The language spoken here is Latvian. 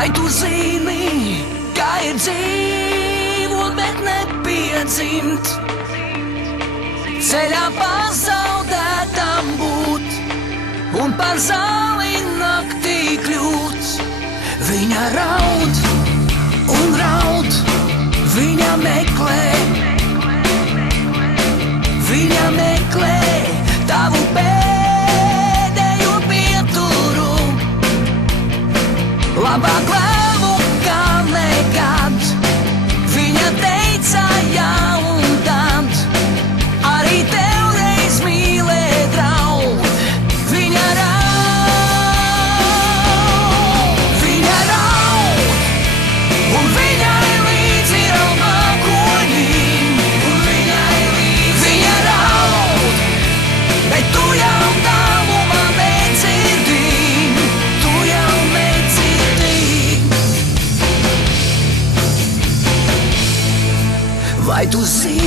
Vai tu zini, kā ir dzīvot, bet nepiedzimt? Ceļā pazaudētam būt un par zāli naktī kļūt. Viņa raud un raud, viņa meklē tavu pēdējo pieturu. Labāk vēlu kā nekad, viņa teica jā un tad, arī tev reiz mīlē draud. Viņa raud, un viņai līdzi ir mākoņi, viņa raud, bet tu jau tālumā nedzirdi, tu jau nedzirdi. Vai tu zini?